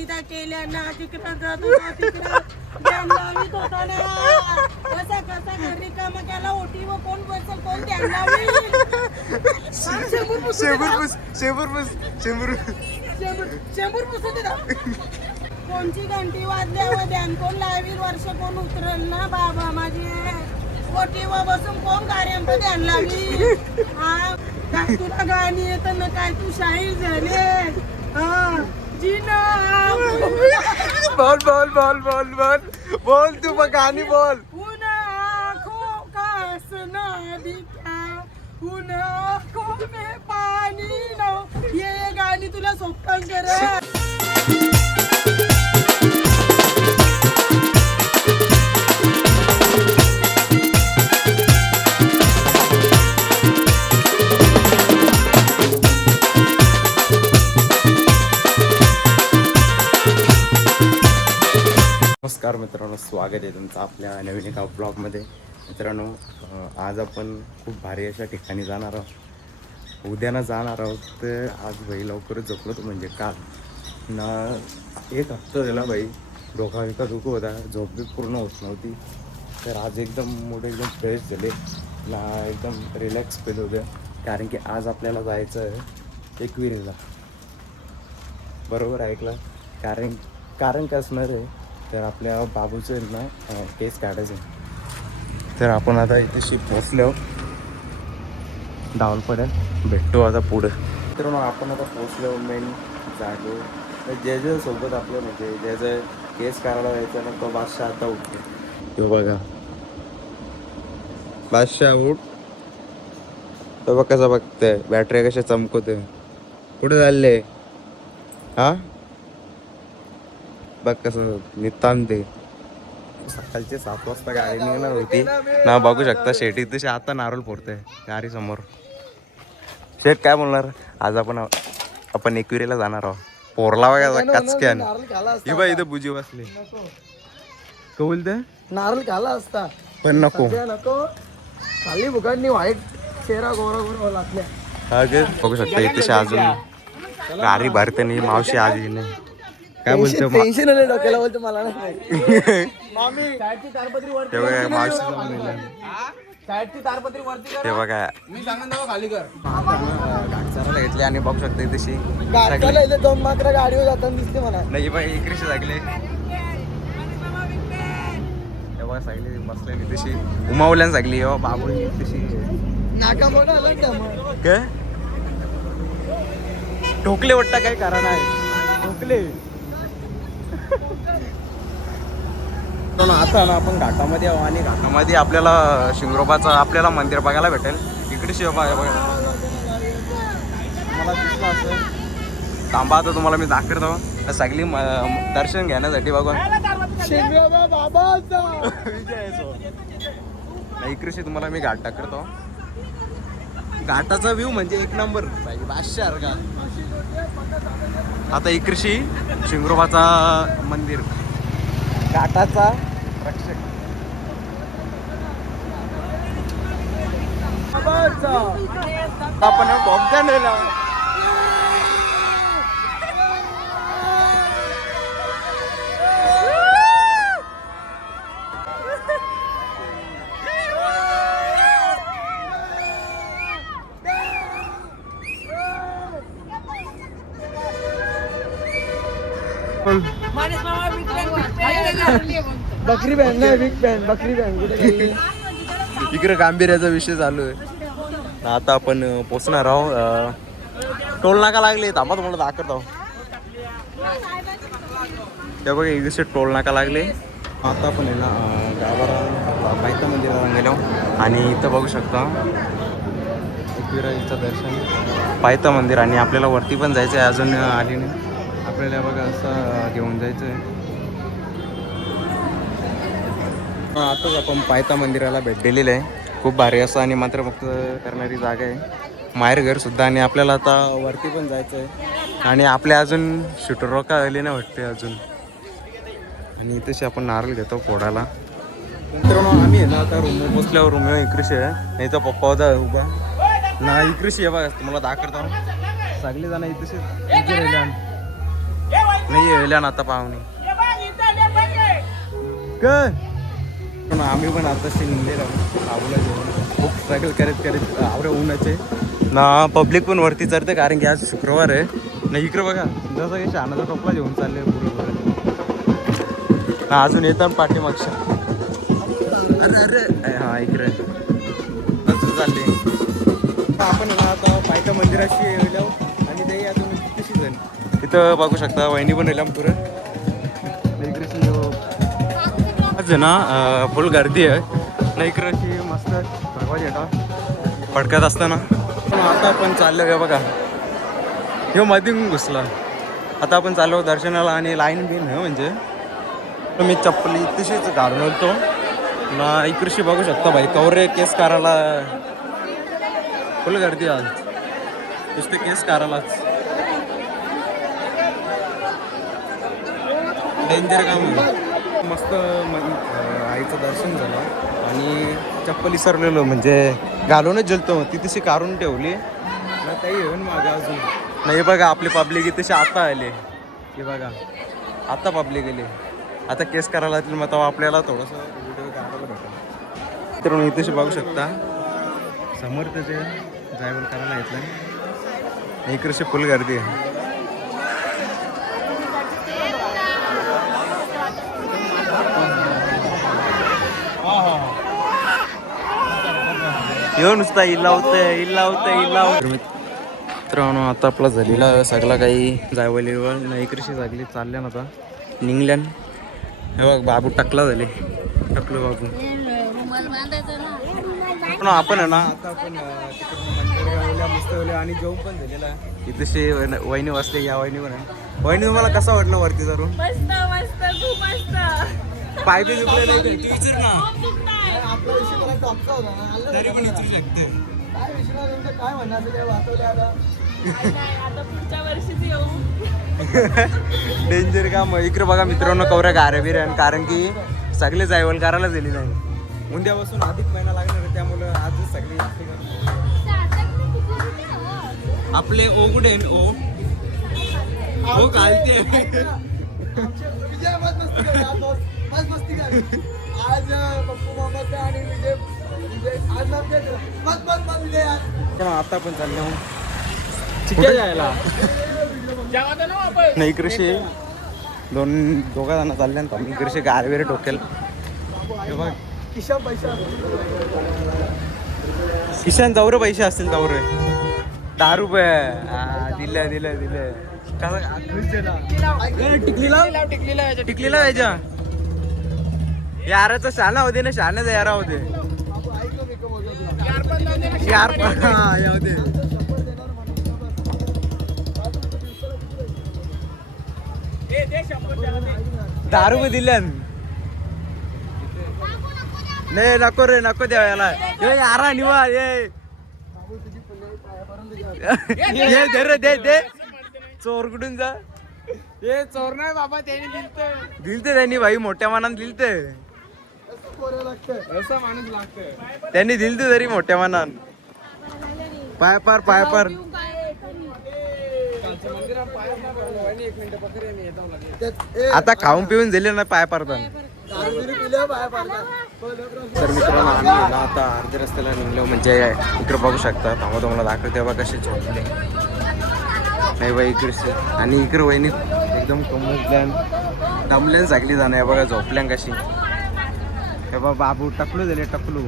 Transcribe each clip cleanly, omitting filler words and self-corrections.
सुविधा केल्या ना, तिकडं जात होता तिकडं ध्यान लावीत होता ना. कसा कसा घरी काम केला ओटी व कोण बसेल कोण ध्यान लावी. शेंबूर पुसून दे ना. कोणची घंटी वाजल्यावर ध्यान कोण लावी वर्ष कोण उतरल ना बाबा माझे. ओटीवर बसून कोण कार्याम ध्यान लावी. हा काय तुला गाणी येत ना काय तू शाहीर झाले. हा जीना बोल बोल बोल बोल बोल बोल तू मग गाणी बोल. उन्हा खो कास ना दिखा उन्हा खो में पानी नो. ये गाणी तुला सोपन कर. नमस्कार मित्रांनो, स्वागत आहे तुमचं आपल्या नवीन एका ब्लॉगमध्ये. मित्रांनो, आज आपण खूप भारी अशा ठिकाणी जाणार आहोत. उद्यानं जाणार आहोत. तर आज भाई लवकरच झोपलो तो, म्हणजे काल ना एक हप्ता झाला भाई डोका एका दुखू होता, झोप बी पूर्ण होत नव्हती. तर आज एकदम मूड एकदम फ्रेश झाले ना, एकदम रिलॅक्स फील होतं. कारण की आज आपल्याला जायचं आहे एकविरीला. बरोबर ऐकलं. कारण काय असणार आहे, तर आपल्या बाबूचं आहे ना केस काढायचं आहे. तर आपण आता इथेशी पोचलो, डाऊन पडेल, भेटतो आता पुढं. तर मग आपण आता पोचलो मेन जागो. तर ज्याच्यासोबत आपलं म्हणजे ज्याचं केस काढायला जायचं ना, तो बादशाह आता उठतो. तो बघा बादशाह उठ. तो बघ कसा बघतंय, बॅटरी कशा चमकवते. कुठे चालले हा बघ कसं नितांते. सकाळचे 7 वाजता गाडी निघणार होती ना. बघू शकता शेटी तशी आता नारळ फोडते गाडी समोर. शेठ काय बोलणार, आज आपण एकविरीला जाणार आहोत. पोरला बघा कचक्यान. ही बाई इथं बुजी बसली. का बोलते नारळ खाला असता पण नको. नको खाली बुकाडनी व्हाईट चेहरा गोरा गोरा लागल्या. हा गे बघू शकता इथे अजून गाडी भरते नाही. मावशी आज नाही. काय बोलतो टेन्शन आलं डोक्याला. बोलतो मला नाही ते बघा घाटचाराला घेतली आणि बघू शकता तशी दोन मात्र गाडीवर जाताना दिसते मला. नाही बाई इकडेशी लागले. तेव्हा सांगली बसले तशी उमावल्यान सांगली हो बाबू तशी नाका मोठा आला मग काय ठोकले वाटता काय कारण आहे. ठोकले आता ना आपण घाटामध्ये आहो आणि घाटामध्ये आपल्याला शिंगरोबाचं आपल्याला मंदिर बघायला भेटेल. इकडे शिवबा आहे बघा. मला दिसलं असं. थांबा आता तुम्हाला मी दाखवतो सगळी दर्शन घेण्यासाठी बघा. इकडे तुम्हाला मी घाट दाखवतो. घाटाचा व्ह्यू म्हणजे एक नंबर बादशाह का. आता इकडशी शिंगरोबाचा मंदिर, घाटाचा रक्षक. आपण बॉम्बच्या नेला. बकरी बँड नाही, बिग बँड बकरी बँड कुठे. इकडे गांभीर्याचा विषय चालू आहे. आता आपण पोचणार आहोत. टोल नाका लागले. थांबा तुम्हाला दाखवतो. त्या बघा इथे टोल नाका लागले. आता आपण आहे ना गावाला पायथा मंदिराला गेलो आणि इथं बघू शकता एकविराचं दर्शन पायथा मंदिर. आणि आपल्याला वरती पण जायचं आहे, अजून आली नाही. आपल्याला बघा असं घेऊन जायचं आहे. आताच आपण पायथा मंदिराला भेट दिलेलं आहे. खूप भारी असं आणि मात्र फक्त करणारी जागा आहे, माहेर घर सुद्धा. आणि आपल्याला आता वरती पण जायचं आहे. आणि आपल्या अजून शूटर आले नाही वाटते अजून. आणि इथेशी आपण नारळ घेतो फोडायला. मित्रांनो आम्ही आहे ना आता रूम बसल्यावर रूम इकडे आहे. नाही तर पप्पा होता उभा ना इकडे आहे बघा. तुम्हाला दाखवतो सगळे जण इथेशी राहिले. नाही येल्या ना आता पाहुणे पण आम्ही पण आता निघलेलो आबूला जेवण खूप स्ट्रगल करत आवड्या उन्हाचे ना पब्लिक पण वरती चढते कारण की आज शुक्रवार आहे ना इकडं बघा जसं काही शहाणाचा टोपला घेऊन चालले ना अजून येतात पाठीमागच्या अरे अरे हा इकडे असं चालले आपण ना आता पायथा मंदिराशी येलो आणि ते अजून कितीशी जण इथं बघू शकता वहिनी पण येल्या पुरं आज ना फुल गर्दी आहे ना इकडची मस्त भगवान येतात पडकत असताना आता आपण चाललो का बघा हे मधून घुसला आता आपण चाललो दर्शनाला आणि लाईन बिन आहे म्हणजे मी चप्पल तशीच घालून होतो ना इकडशी बघू शकता भाई कवरे केस काराला फुल गर्दी आज नुसते केस कारालाच डेंजर काम आहे मस्त आईचं दर्शन झालं आणि चप्पल विसरलेलो म्हणजे घालूनच गेलतो ती तशी काढून ठेवली ना काही येऊन मागं अजून नाही बघा आपली पब्लिक तशी आता आले की बघा आता पब्लिक गेले आता केस करायला लागतील मग तेव्हा आपल्याला थोडंसं व्हिडिओ काढायला भेटेल तर इथेशी बघू शकता समोर त्याचे ड्रायव्हर करायला घेतलं इकडची फुल गर्दी आहे येऊ नुसता इल्ला होतं मित्रांनो आता आपला झालेला सगळा काही जायवलीवर नाही कृषी जागली चालल्या ना आता निघल्यान हे बघ बाबू टकला झाले टकलो बाबू आपण आहे ना आता आपण मंदिर मस्त आणि जेवण पण झालेला आहे इथेशी वहिनी वाचले या वहिनी पण वहिनी तुम्हाला कसं वाटलं वरती जरून मस्त मस्त खूप मस्त पाय बी दुखले नाही तू विचार ना आपला विषय मला टॉपचा होता ना तरी पण विचारू शकते काय विषय काय म्हणणार वाचवले आता पुढच्या वर्षीच येऊ डेंजर काम इकडे बघा मित्रांनो कवऱ्या गाऱ्या बिऱ्या कारण की सगळे जायवल करायला दिली नाही उद्यापासून अधिक महिना लागणार आहे त्यामुळं आजच सगळे आपले ओ कुठे ओ घालते आज पप्पू मामा आणि विजय आता पण चाललो चिक्या जायला नाही कृषी दोघा जण चालले ना मी कृषी गारवेरे टोकेल किशान जाऊ रे पैसे असतील जाऊ रे 10 रुपये दिले टिकलीला व्हायच्या याराचा शाना होते ना शाण्याचा यारा होते यार होते 10 रुपये दिले नाही नको रे नको द्या याला यारा निवा दे चोर कुठून जा हे चोर नाही बाबा त्यांनी दिलते त्यांनी भाई मोठ्या मनात दिलते असा माणूस लागतं त्यांनी दिलते तरी मोठ्या मनात पाय पार आता खाऊन पिऊन दिले ना पाय पारतात तर मित्रांनो आम्ही आता अर्ध्या रस्त्याला निघलो म्हणजे इकडे बघू शकता थांबा तुम्हाला दाखवते बघा कसे झोपले नाही बाई इकडे आणि इकडे वहिनी एकदम दमल्यान जागली जाणं आहे बघा झोपल्यान कशी हे बा बाबू टकलू झाले टकलू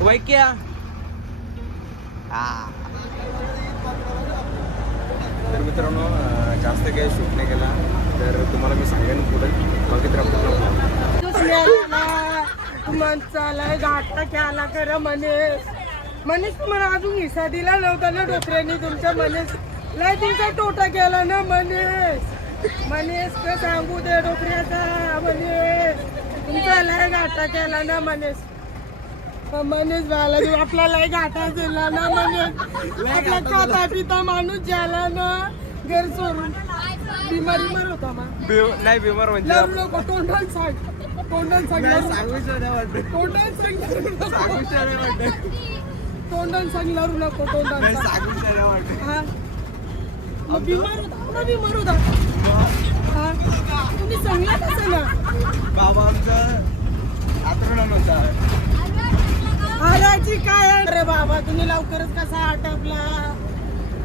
वैक्या तर मित्रांनो जास्त काही शूट नाही केला तर तुम्हाला मी सांगेन पुढे बघित माणसाला घाट खेळायला करा मनीष तुम्हाला अजून हिस्सा दिला नव्हता ना डोकऱ्यांनी तुमच्या लय तुमचा टोटा केला ना मनीष का सांगू दे डोकऱ्याचा तुमचा लय घाटा केला ना मनीष झाला आपला लय घाटा दिला ना आपला खाता पिता माणूस झाला ना घर सोडून बिमारी मर होता नाही बिमार म्हणजे तोंडाला सांगणार नको बिमार होता हा? तुम्ही सांगला कसं ना बाबा आमचा आतरण होता. आलाची काय अरे बाबा तुम्ही लवकरच कसा आटपला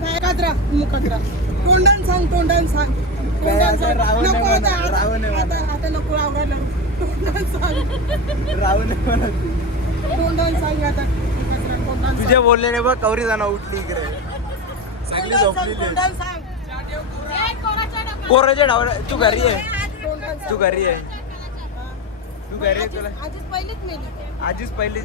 काय कात्रा मुकात्रा तोंडान सांग तोंडान सांग काय तोंडान आता सांग रावण नको आहे आता म्हणा, रावण आहे म्हणा. आता नको आवडायला तोंडान सांग राहुल म्हणत तोंडान सांग आता मुकात्रा तोंडान सांग. तुझ्या बोलल्याने बघ कवरी जाणं उठली इकडे सगळी तोंडान सांग झोपलेली तोंडान सांग पोराच्या डावला तू घरी आहे तोंडान तू सांग. घरी आहे तू घरी आहे तुला आधीच पहिलीच मेली आजीच पहिली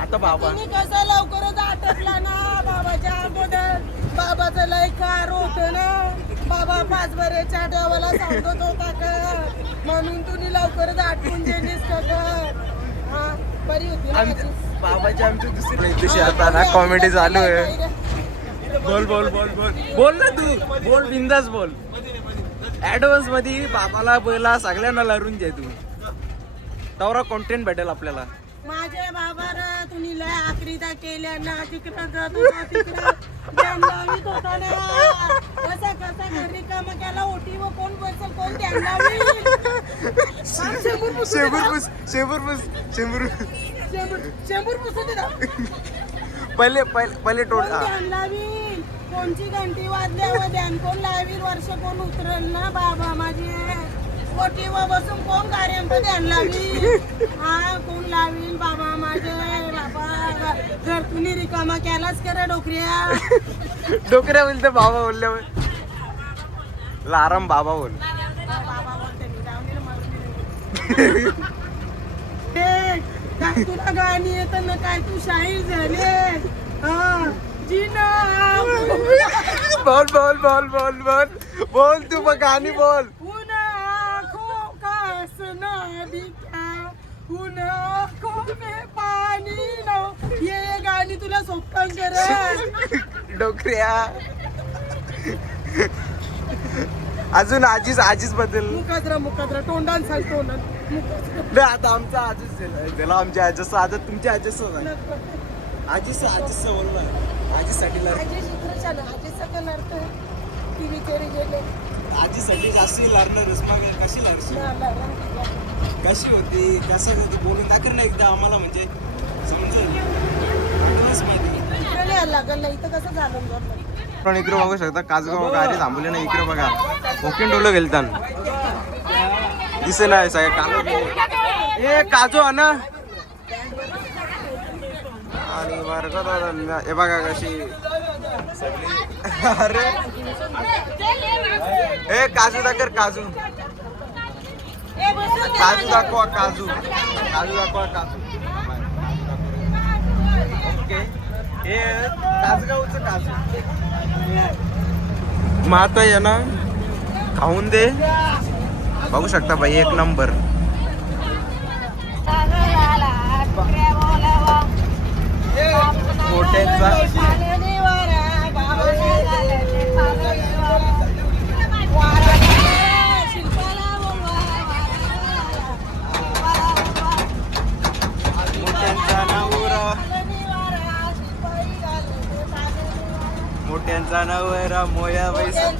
आता बाबा तुम्ही कसं लवकरच आटपला ना बाबाच्या अगोदर बाबाचं लय कार होत ना बाबा पाच बरेच्या देवाला सांगत होता का म्हणून तुम्ही लवकरच आटपून गेलीस का ग? हा बरी होती ना आजी? बाबाची आमची दुसरी दिवशी आता ना कॉमेडी चालू आहे. बोल बोल बोल बोल बोल ना तू बोल बिंदास बोल ऍडव्हान्स मध्ये बाबाला बोला सगळ्यांना लरून दे तू तवरा कॉन्टेंट भेटेल आपल्याला. माझ्या बाबाला तुम्ही लय आखरीदा केल्या ना तिकडं जात होता तिकडं ध्यान लावीत होता ना कसा कसा घरी काम केला ओटी व कोण बसल कोण ध्यान लावी शेंबूर पुसू दे ना. पहिले कोण ध्यान लावील कोणची घंटी वाजल्यावर ध्यान कोण लावील वर्ष कोण उतरल ना बाबा माझे ओटीवर बसून कोण कार्यामध्ये ध्यान लावील हा कोण लावील बाबा माझे बाबा घर तुम्ही रिकामा केलाच करा डोकऱ्या डोकऱ्या बोलते बाबा बोलल्यावर लाराम बाबा बोल बाबा बोलते मी जाऊन मारून काय तुला गाणी येत ना काय तू शाहीर झाले हा जिना बोल बोल बोल बोल बोल बोल तू मग गाणी बोल. पाणी ये गाणी तुला सोपन कर डोकऱ्या अजून आजीच बद्दल मुकाद्रा तोंडान सांग तोंडान नाही आता आमचा आजीच त्याला आमच्या आजस आता तुमच्या आजस आजीच बोलला आजीसाठी आजी शिकरच्या ना आजी सगळं लढतोय टीव्ही केरी गेले आजीसाठी जास्त लढणारच मग कशी लढशी कशी होती कसं होती बोलून दाखल ना एकदा आम्हाला म्हणजे समजेल माहिती लागल इथं कसं झालं पण इकडे बघू शकता काजगाव गाडी थांबवली ना इकडे बघा कोकिन डोलं गेलतान दिसे नाही सगळ्या काजू ए काजू आहे ना आणि बरं हे बघा कशी अरे ए काजू दाखर काजू काजू दाखवा काजू दाखवा काजू ओके हे काजगावचं काजू मग आता आहे ना खाऊन दे बघू शकता बाई एक नंबर हॉटेलचा मोठ्यांचा नवरा मोया बैसला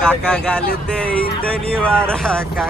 काका घालते इंधनी वारा काका